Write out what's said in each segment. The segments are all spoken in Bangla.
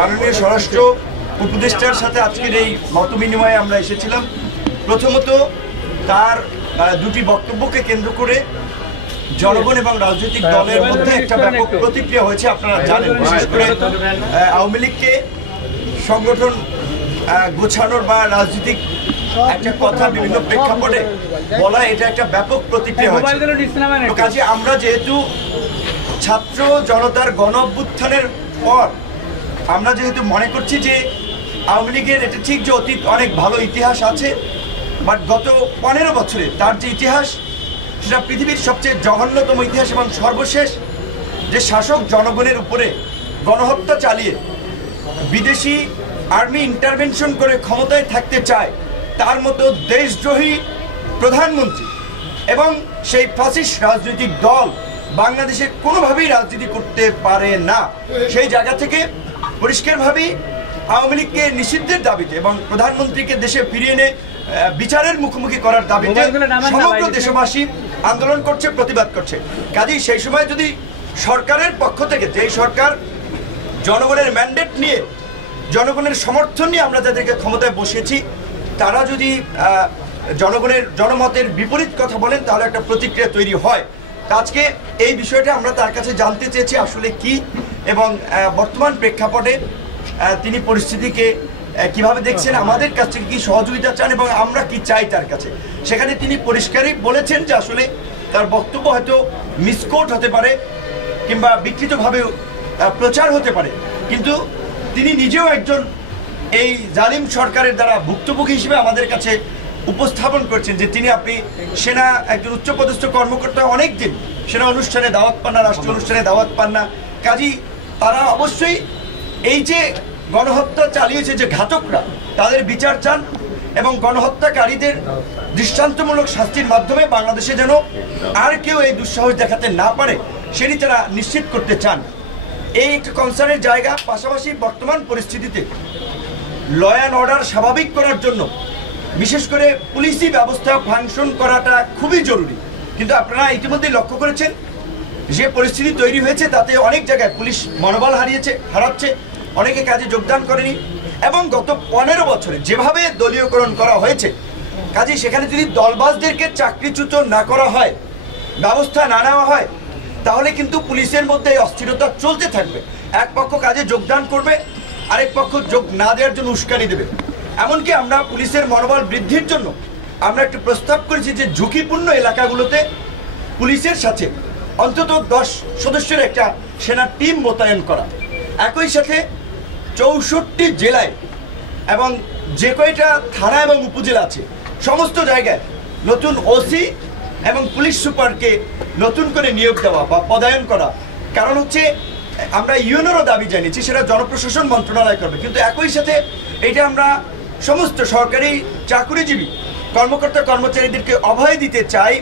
মাননীয় স্বরাষ্ট্র উপদেষ্টার সাথে আজকের এই মতবিনিময়ে আমরা এসেছিলাম। প্রথমত তার দুটি বক্তব্যকে কেন্দ্র করে জনগণ এবং রাজনৈতিক দলের মধ্যে একটা ব্যাপক প্রতিক্রিয়া হয়েছে। আপনারা জানেন, বিশেষ করে আওয়ামী লীগকে সংগঠন গোছানোর বা রাজনৈতিক একটা কথা বিভিন্ন প্রেক্ষাপটে বলা, এটা একটা ব্যাপক প্রতিক্রিয়া হয়েছে। কাজে আমরা যেহেতু ছাত্র জনতার গণ অভ্যুত্থানের পর আমরা যেহেতু মনে করছি যে আওয়ামী লীগের এটা ঠিক যে অতীত অনেক ভালো ইতিহাস আছে, বাট গত 15 বছরে তার যে ইতিহাস সেটা পৃথিবীর সবচেয়ে জঘন্যতম ইতিহাস এবং সর্বশেষ যে শাসক জনগণের উপরে গণহত্যা চালিয়ে বিদেশি আর্মি ইন্টারভেনশন করে ক্ষমতায় থাকতে চায় তার মতো দেশদ্রোহী প্রধানমন্ত্রী এবং সেই ফ্যাসিস্ট রাজনৈতিক দল বাংলাদেশে কোনোভাবেই রাজনীতি করতে পারে না। সেই জায়গা থেকে পরিষ্কারভাবেই আওয়ামী লীগকে নিষিদ্ধের দাবিতে এবং প্রধানমন্ত্রীকে দেশে ফিরিয়ে এনে বিচারের মুখোমুখি করার দাবিতে সমগ্র দেশবাসী আন্দোলন করছে, প্রতিবাদ করছে। কাজেই সেই সময় যদি সরকারের পক্ষ থেকে, যেই সরকার জনগণের ম্যান্ডেট নিয়ে জনগণের সমর্থন নিয়ে আমরা যাদেরকে ক্ষমতায় বসিয়েছি, তারা যদি জনমতের বিপরীত কথা বলেন তাহলে একটা প্রতিক্রিয়া তৈরি হয়। আজকে এই বিষয়টা আমরা তার কাছে জানতে চেয়েছি আসলে কি এবং বর্তমান প্রেক্ষাপটে তিনি পরিস্থিতিকে কিভাবে দেখছেন, আমাদের কাছ থেকে কি সহযোগিতা চান এবং আমরা কি চাই তার কাছে। সেখানে তিনি পরিষ্কারই বলেছেন যে আসলে তার বক্তব্য হয়তো মিসকোট হতে পারে কিংবা বিকৃতভাবে প্রচার হতে পারে, কিন্তু তিনি নিজেও একজন এই জালিম সরকারের দ্বারা ভুক্তভোগী হিসেবে আমাদের কাছে উপস্থাপন করছেন যে আপনি সেনা একজন উচ্চপদস্থ কর্মকর্তা, অনেক দিন সেনা অনুষ্ঠানে দাওয়াত পান না, রাষ্ট্রীয় অনুষ্ঠানে দাওয়াত পান না। কাজেই তারা অবশ্যই এই যে গণহত্যা চালিয়েছে যে ঘাতকরা, তাদের বিচার চান এবং গণহত্যাকারীদের দৃষ্টান্তমূলক শাস্তির মাধ্যমে বাংলাদেশে যেন আর কেউ এই দুঃসাহস দেখাতে না পারে সেটি তারা নিশ্চিত করতে চান। এই একটা কনসার্নের জায়গা। পাশাপাশি বর্তমান পরিস্থিতিতে ল অ্যান্ড অর্ডার স্বাভাবিক করার জন্য বিশেষ করে পুলিশি ব্যবস্থা ফাংশন করাটা খুবই জরুরি। কিন্তু আপনারা ইতিমধ্যে লক্ষ্য করেছেন যে পরিস্থিতি তৈরি হয়েছে, তাতে অনেক জায়গায় পুলিশ মনোবল হারাচ্ছে, অনেকে কাজে যোগদান করেনি এবং গত 15 বছরে যেভাবে দলীয়করণ করা হয়েছে, কাজে সেখানে যদি দলবাজদেরকে চাকরিচ্যুত না করা হয়, ব্যবস্থা না নেওয়া হয়, তাহলে কিন্তু পুলিশের মধ্যে এই অস্থিরতা চলতে থাকবে। এক পক্ষ কাজে যোগদান করবে, আরেক পক্ষ যোগ না দেওয়ার জন্য উস্কানি দেবে। এমনকি আমরা পুলিশের মনোবল বৃদ্ধির জন্য আমরা একটু প্রস্তাব করেছি যে ঝুঁকিপূর্ণ এলাকাগুলোতে পুলিশের সাথে অন্তত 10 সদস্যের একটা সেনা টিম মোতায়েন করা, একই সাথে 64 জেলায় এবং যে কয়টা থানা এবং উপজেলা আছে সমস্ত জায়গায় নতুন ওসি এবং পুলিশ সুপারকে নতুন করে নিয়োগ দেওয়া বা পদায়ন করা। কারণ হচ্ছে আমরা ইউএনওরও দাবি জানিয়েছি, সেটা জনপ্রশাসন মন্ত্রণালয় করবে, কিন্তু একই সাথে এটা আমরা সমস্ত সরকারি চাকুরিজীবী কর্মকর্তা কর্মচারীদেরকে অভয় দিতে চাই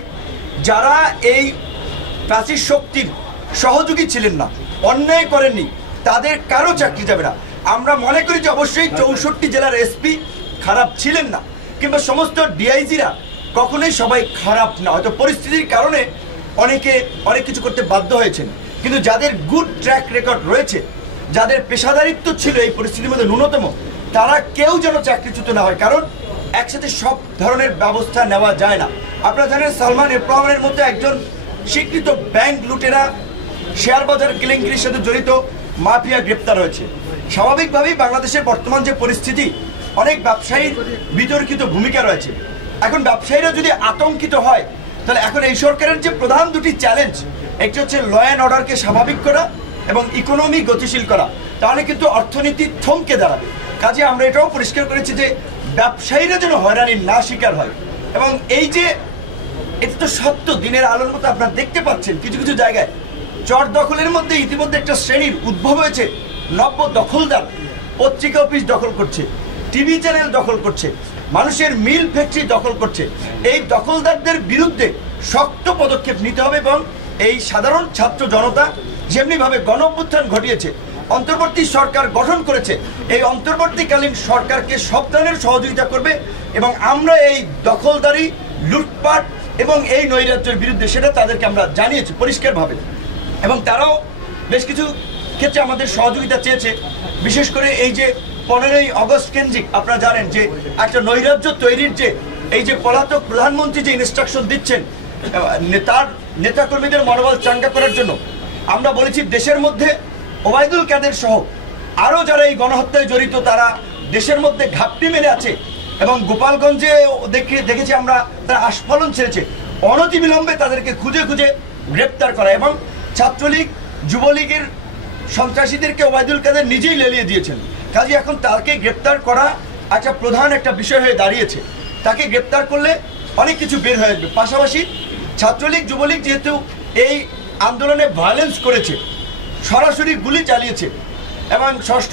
যারা এই ফ্যাসিস্ট শক্তির সহযোগী ছিলেন না, অন্যায় করেননি, তাদের কারো চাকরি যাবে না। আমরা মনে করি যে অবশ্যই 64 জেলার এসপি খারাপ ছিলেন না, কিংবা সমস্ত ডিআইজিরা কখনোই সবাই খারাপ না, হয়তো পরিস্থিতির কারণে অনেকে অনেক কিছু করতে বাধ্য হয়েছেন, কিন্তু যাদের গুড ট্র্যাক রেকর্ড রয়েছে, যাদের পেশাদারিত্ব ছিল এই পরিস্থিতির মধ্যে ন্যূনতম, তারা কেউ যেন চাকরিচ্যুত না হয়। কারণ একসাথে সব ধরনের ব্যবস্থা নেওয়া যায় না। আপনারা জানেন সালমান এফ রহমানের মধ্যে একজন স্বীকৃত ব্যাংক লুটেরা, শেয়ার বাজার কেলেঙ্কারির সাথে জড়িত মাফিয়া গ্রেপ্তার হয়েছে। স্বাভাবিকভাবেই বাংলাদেশের বর্তমান যে পরিস্থিতি, অনেক ব্যবসায়ীর বিতর্কিত ভূমিকা রয়েছে। এখন ব্যবসায়ীরা যদি আতঙ্কিত হয়, তাহলে এখন এই সরকারের যে প্রধান দুটি চ্যালেঞ্জ, একটি হচ্ছে ল অ্যান্ড অর্ডারকে স্বাভাবিক করা এবং ইকোনমি গতিশীল করা, তাহলে কিন্তু অর্থনীতি থমকে দাঁড়াবে। কাজে আমরা এটাও পরিষ্কার করেছি যে ব্যবসায়ীরা যেন হয়রানির না শিকার হয়। এবং এই যে এটা তো সত্য, দিনের আলোর মতো আপনারা দেখতে পাচ্ছেন কিছু কিছু জায়গায় চর দখলের মধ্যে ইতিমধ্যে একটা শ্রেণীর উদ্ভব হয়েছে, নব্য দখলদার। পত্রিকা অফিস দখল করছে, টিভি চ্যানেল দখল করছে, মানুষের মিল ফ্যাক্টরি দখল করছে। এই দখলদারদের বিরুদ্ধে শক্ত পদক্ষেপ নিতে হবে এবং এই সাধারণ ছাত্র জনতা যেমনিভাবে গণ অভ্যুত্থান ঘটিয়েছে, অন্তর্বর্তী সরকার গঠন করেছে, এই অন্তর্বর্তীকালীন সরকারকে সব ধরনের সহযোগিতা করবে এবং আমরা এই দখলদারি, লুটপাট এবং এই নৈরাজ্যের বিরুদ্ধে সেটা তাদেরকে আমরা জানিয়েছি পরিষ্কারভাবে এবং তারাও বেশ কিছু ক্ষেত্রে আমাদের সহযোগিতা চেয়েছে। বিশেষ করে এই যে 15ই আগস্ট কেন্দ্রিক আপনারা জানেন যে একটা নৈরাজ্য তৈরির যে এই যে পলাতক প্রধানমন্ত্রী যে ইনস্ট্রাকশন দিচ্ছেন তার নেতাকর্মীদের মনোবল চাঙ্গা করার জন্য, আমরা বলেছি দেশের মধ্যে ওবায়দুল কাদের সহ আরও যারা এই গণহত্যায় জড়িত তারা দেশের মধ্যে ঘাপটি মেরে আছে এবং গোপালগঞ্জে দেখেছি আমরা তারা আস্ফালন ছেড়েছে। অনতিবিলম্বে তাদেরকে খুঁজে খুঁজে গ্রেপ্তার করা এবং ছাত্রলীগ যুবলীগের সন্ত্রাসীদেরকে ওবায়দুল কাদের নিজেই লেলিয়ে দিয়েছেন। কাজে এখন তাকে গ্রেপ্তার করা একটা প্রধান একটা বিষয় হয়ে দাঁড়িয়েছে। তাকে গ্রেপ্তার করলে অনেক কিছু বের হয়ে আসবে। পাশাপাশি ছাত্রলীগ যুবলীগ যেহেতু এই আন্দোলনে ভায়োলেন্স করেছে, সরাসরি গুলি চালিয়েছে এবং ষষ্ঠ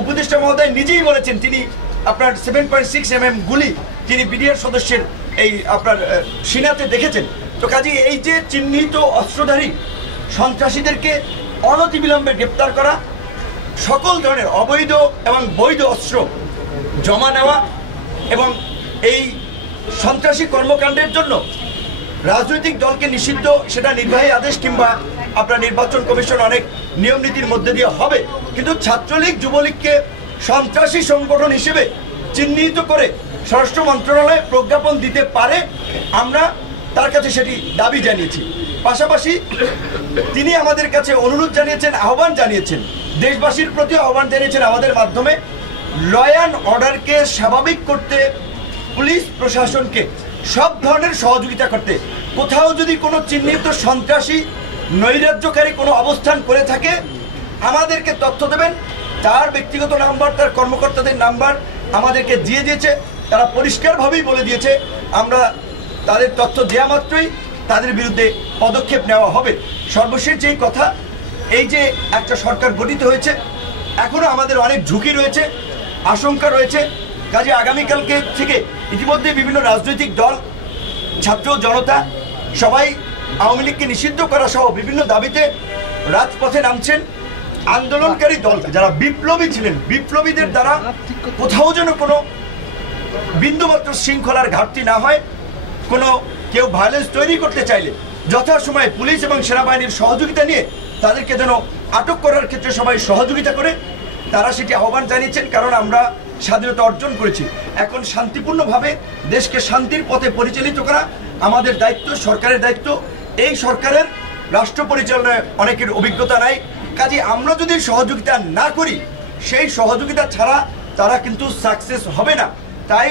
উপদেষ্টা মহোদয় নিজেই বলেছেন তিনি আপনার 7.6 mm গুলি তিনি বিডিআর সদস্যের এই আপনার সিনাতে দেখেছেন। তো কাজে এই যে চিহ্নিত অস্ত্রধারী সন্ত্রাসীদেরকে অনতিবিলম্বে গ্রেপ্তার করা, সকল ধরনের অবৈধ এবং বৈধ অস্ত্র জমা নেওয়া এবং এই সন্ত্রাসী কর্মকাণ্ডের জন্য রাজনৈতিক দলকে নিষিদ্ধ, সেটা নির্বাহী আদেশ কিংবা আপনার নির্বাচন কমিশন অনেক নিয়ম নীতির মধ্যে দিয়ে হবে, কিন্তু ছাত্রলীগ যুবলীগকে সন্ত্রাসী সংগঠন হিসেবে চিহ্নিত করে স্বরাষ্ট্র মন্ত্রণালয় প্রজ্ঞাপন দিতে পারে, আমরা তার কাছে সেটি দাবি জানিয়েছি। পাশাপাশি তিনি আমাদের কাছে অনুরোধ জানিয়েছেন, আহ্বান জানিয়েছেন, দেশবাসীর প্রতি আহ্বান জানিয়েছেন আমাদের মাধ্যমে ল অ্যান্ড অর্ডারকে স্বাভাবিক করতে পুলিশ প্রশাসনকে সব ধরনের সহযোগিতা করতে। কোথাও যদি কোনো চিহ্নিত সন্ত্রাসী নৈরাজ্যকারী কোনো অবস্থান করে থাকে আমাদেরকে তথ্য দেবেন। তার ব্যক্তিগত নাম্বার, তার কর্মকর্তাদের নাম্বার আমাদেরকে দিয়ে দিয়েছে, তারা পরিষ্কারভাবেই বলে দিয়েছে আমরা তাদের তথ্য দেওয়া মাত্রই তাদের বিরুদ্ধে পদক্ষেপ নেওয়া হবে। সর্বশেষ যেই কথা, এই যে একটা সরকার গঠিত হয়েছে, এখনও আমাদের অনেক ঝুঁকি রয়েছে, আশঙ্কা রয়েছে। কাজে আগামীকালকে থেকে ইতিমধ্যে বিভিন্ন রাজনৈতিক দল, ছাত্র জনতা সবাই আওয়ামী লীগকে নিষিদ্ধ করা সহ বিভিন্ন দাবিতে রাজপথে নামছেন। আন্দোলনকারী দল যারা বিপ্লবী ছিলেন, বিপ্লবীদের দ্বারা কোথাও যেন কোনো বিন্দুমাত্র শৃঙ্খলার ঘাটতি না হয়, কোনো কেউ ভায়োলেন্স তৈরি করতে চাইলে যথাসময়ে পুলিশ এবং সেনাবাহিনীর সহযোগিতা নিয়ে তাদেরকে যেন আটক করার ক্ষেত্রে সবাই সহযোগিতা করে, তারা সেটি আহ্বান জানিয়েছেন। কারণ আমরা স্বাধীনতা অর্জন করেছি, এখন শান্তিপূর্ণভাবে দেশকে শান্তির পথে পরিচালিত করা আমাদের দায়িত্ব, সরকারের দায়িত্ব। এই সরকারের রাষ্ট্র পরিচালনায় অনেকের অভিজ্ঞতা নাই, কাজে আমরা যদি সহযোগিতা না করি, সেই সহযোগিতা ছাড়া তারা কিন্তু সাকসেস হবে না। তাই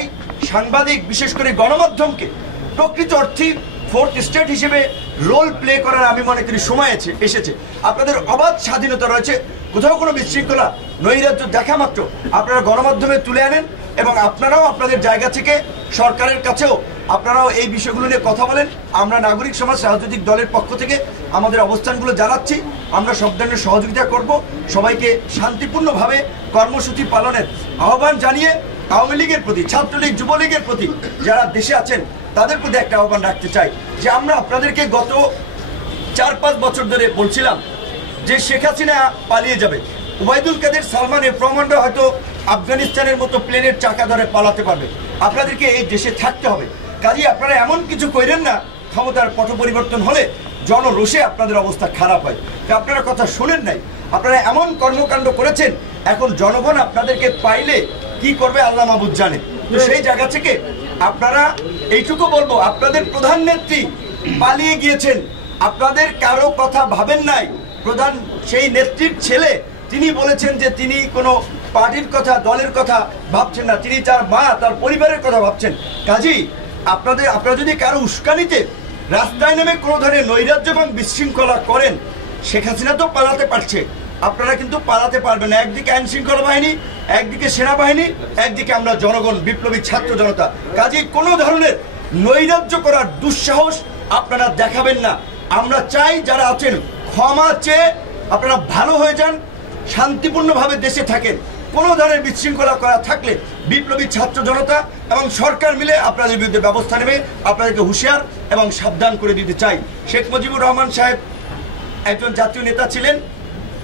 সাংবাদিক, বিশেষ করে গণমাধ্যমকে প্রকৃত অর্থে ফোর্থ স্টেট হিসেবে রোল প্লে করার আমি মনে করি সময় এসেছে। আপনাদের অবাধ স্বাধীনতা রয়েছে, কোথাও কোনো বিশৃঙ্খলা নৈরাজ্য দেখা মাত্র আপনারা গণমাধ্যমে তুলে আনেন এবং আপনারাও আপনাদের জায়গা থেকে সরকারের কাছেও আপনারাও এই বিষয়গুলো নিয়ে কথা বলেন। আমরা নাগরিক সমাজ রাজনৈতিক দলের পক্ষ থেকে আমাদের অবস্থানগুলো জানাচ্ছি, আমরা সব ধরনের সহযোগিতা করব। সবাইকে শান্তিপূর্ণভাবে কর্মসূচি পালনের আহ্বান জানিয়ে আওয়ামী লীগের প্রতি, ছাত্রলীগ যুবলীগের প্রতি যারা দেশে আছেন তাদের প্রতি একটা আহ্বান রাখতে চাই যে আমরা আপনাদেরকে গত 4-5 বছর ধরে বলছিলাম যে শেখ হাসিনা পালিয়ে যাবে, ওবায়দুল কাদের, সালমানের প্রমাণ্ড হয়তো আফগানিস্তানের মতো প্লেনের চাকা ধরে পালাতে পারবে, আপনাদেরকে এই দেশে থাকতে হবে। কাজেই আপনারা এমন কিছু করেন না ক্ষমতার পট পরিবর্তন হলে জনরোষে আপনাদের অবস্থা খারাপ হয়। আপনারা কথা শোনেন নাই, আপনারা এমন কর্মকাণ্ড করেছেন, এখন জনগণ আপনাদেরকে পাইলে কি করবে আল্লাহ মাহবুদ জানে। তো সেই জায়গা থেকে আপনারা এইটুকু বলবো, আপনাদের প্রধান নেত্রী পালিয়ে গিয়েছেন, আপনাদের কারো কথা ভাবেন নাই। প্রধান সেই নেত্রীর ছেলে তিনি বলেছেন যে তিনি কোনো পার্টির কথা, দলের কথা ভাবছেন না, তিনি তার মা, তার পরিবারের কথা ভাবছেন। কাজেই আপনারা যদি কারো উস্কানিতে রাস্তায় নেমে কোনো ধরনের নৈরাজ্য এবং বিশৃঙ্খলা করেন, শেখ হাসিনা তো পালাতে পারছে, আপনারা কিন্তু পালাতে পারবেন না। একদিকে আইন শৃঙ্খলা বাহিনী, একদিকে সেনাবাহিনী, একদিকে আমরা জনগণ, বিপ্লবী ছাত্র জনতা। কাজেই কোনো ধরনের নৈরাজ্য করার দুঃসাহস আপনারা দেখাবেন না। আমরা চাই যারা আছেন ক্ষমা চেয়ে আপনারা ভালো হয়ে যান, শান্তিপূর্ণভাবে দেশে থাকেন। কোনো ধরনের বিশৃঙ্খলা করা থাকলে বিপ্লবী ছাত্র জনতা এবং সরকার মিলে আপনাদের বিরুদ্ধে ব্যবস্থা নেবে। আপনাদেরকে হুঁশিয়ার এবং সাবধান করে দিতে চাই। শেখ মুজিবুর রহমান সাহেব একজন জাতীয় নেতা ছিলেন,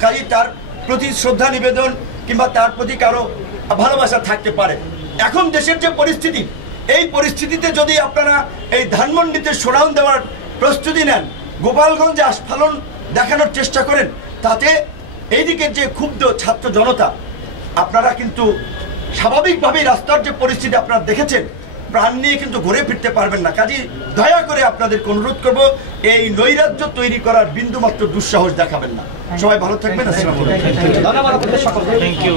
কাজেই তার প্রতি শ্রদ্ধা নিবেদন কিংবা তার প্রতি কারো ভালোবাসা থাকতে পারে। এখন দেশের যে পরিস্থিতি, এই পরিস্থিতিতে যদি আপনারা এই ধানমন্ডিতে শোডাউন দেওয়ার প্রস্তুতি নেন, গোপালগঞ্জে আস্ফালন দেখানোর চেষ্টা করেন, তাতে এইদিকে যে ক্ষুব্ধ ছাত্র জনতা, আপনারা কিন্তু স্বাভাবিকভাবেই রাস্তার যে পরিস্থিতি আপনারা দেখেছেন, প্রাণ নিয়ে কিন্তু ঘুরে ফিরতে পারবেন না। কাজেই দয়া করে আপনাদেরকে অনুরোধ করব, এই নৈরাজ্য তৈরি করার বিন্দুমাত্র দুঃসাহস দেখাবেন না। সবাই ভালো থাকবেন। আসসালামু আলাইকুম। ধন্যবাদ আপনাদের সকলকে। Thank you.